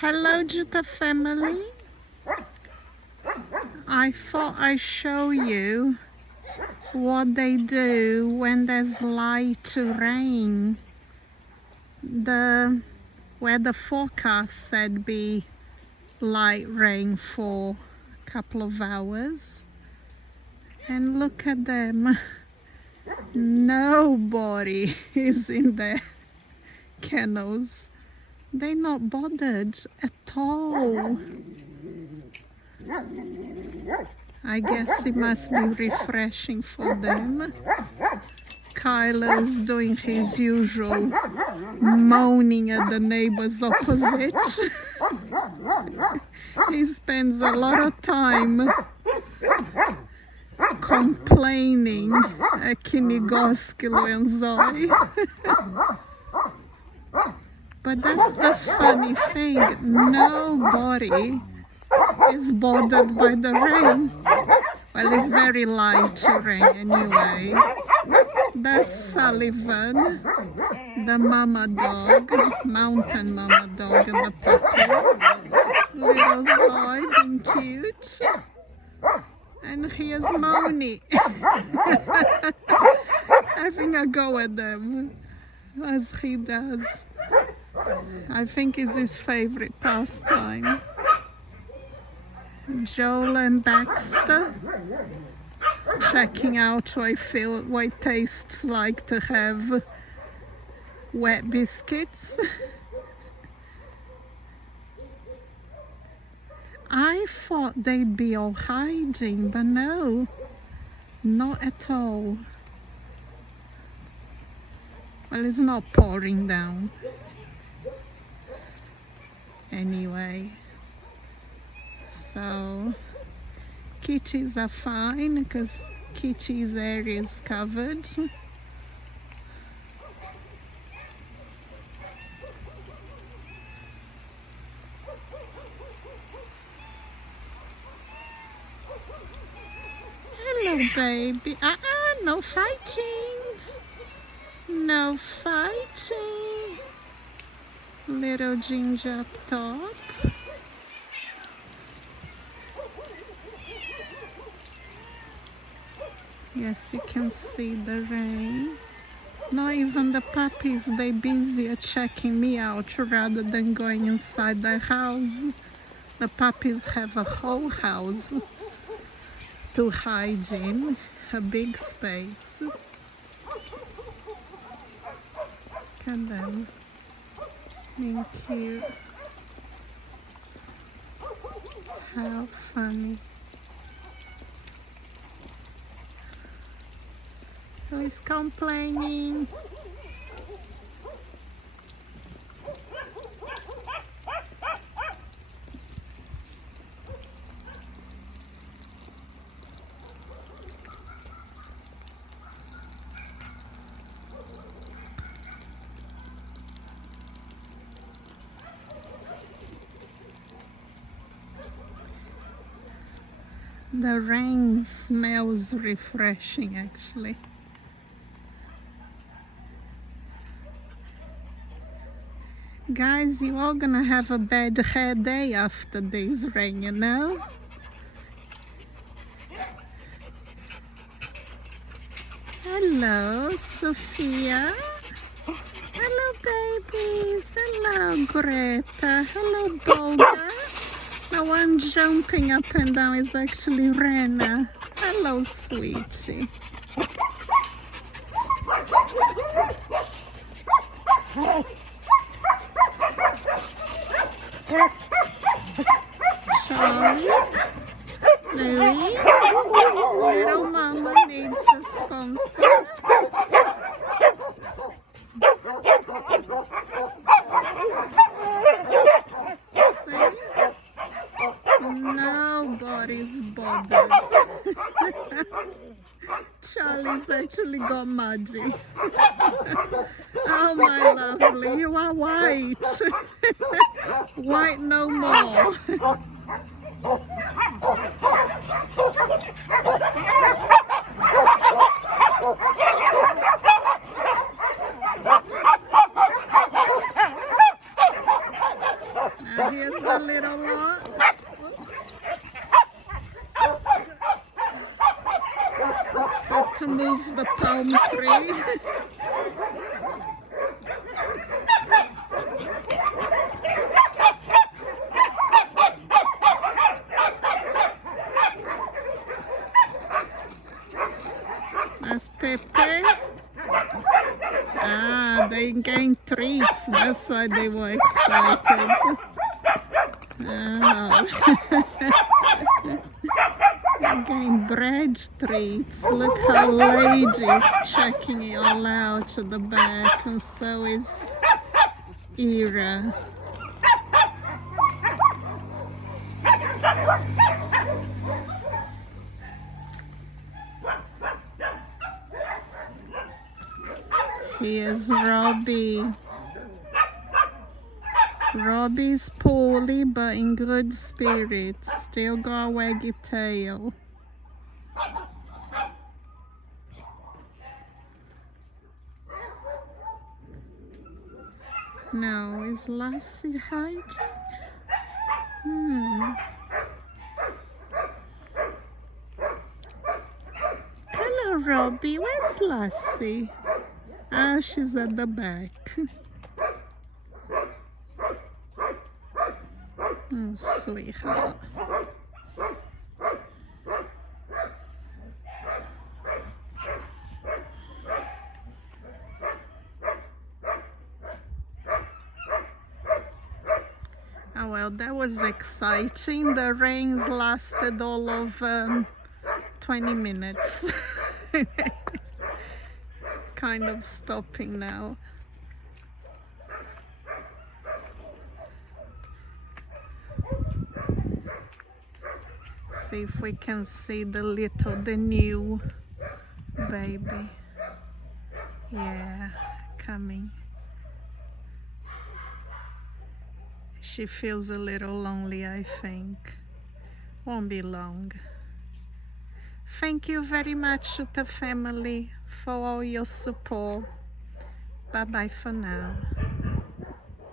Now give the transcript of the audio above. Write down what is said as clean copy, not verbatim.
Hello, Jutta family. I thought I'd show you what they do when there's light rain. Where the forecast said be light rain for a couple of hours. And look at them. Nobody is in their kennels. They're not bothered at all. I guess it must be refreshing for them. Kyler's doing his usual moaning at the neighbors opposite. He spends a lot of time complaining at Kinigoskilo and Zoe. But that's the funny thing, nobody is bothered by the rain. Well, it's very light rain anyway. That's Sullivan, the mama dog, mountain mama dog, and the puppies. Little Zoe, being cute. And here's Moni, having a go at them, as he does. I think it's his favorite pastime. Joel and Baxter checking out what it tastes like to have wet biscuits. I thought they'd be all hiding, but no, not at all. Well, it's not pouring down. Anyway, so Kitty's are fine because Kitty's area is covered. Hello, baby. No fighting. No fighting. Little ginger up top. Yes, you can see the rain. Not even the puppies, they're busier checking me out rather than going inside their house. The puppies have a whole house to hide in, a big space. Look at them, being cute. How funny. Who is complaining? The rain smells refreshing, actually. Guys, you're all gonna have a bad hair day after this rain, you know? Hello, Sophia. Hello, babies. Hello, Greta. Hello, Bolga. The one jumping up and down is actually Rena. Hello, sweetie. Charlie, Louis, little mama needs a sponsor. See? Nobody's bothered. Charlie's actually got muddy. Oh, my lovely, you are white. White no more. Now here's the palm tree. That's Pepe. Ah, they gained treats. That's why they were excited. Oh. Again, bread treats. Look how Lady is checking it all out at the back, and so is Ira. Here's Robbie. Robbie's poorly but in good spirits. Still got a waggy tail. No, is Lassie hiding? Hello, Robbie. Where's Lassie? Oh, she's at the back. Oh, sweetheart. Oh well, that was exciting. The rains lasted all of 20 minutes. Kind of stopping now. See if we can see the new baby. Yeah, coming. She feels a little lonely, I think. Won't be long. Thank you very much, Jutta family, for all your support. Bye bye for now.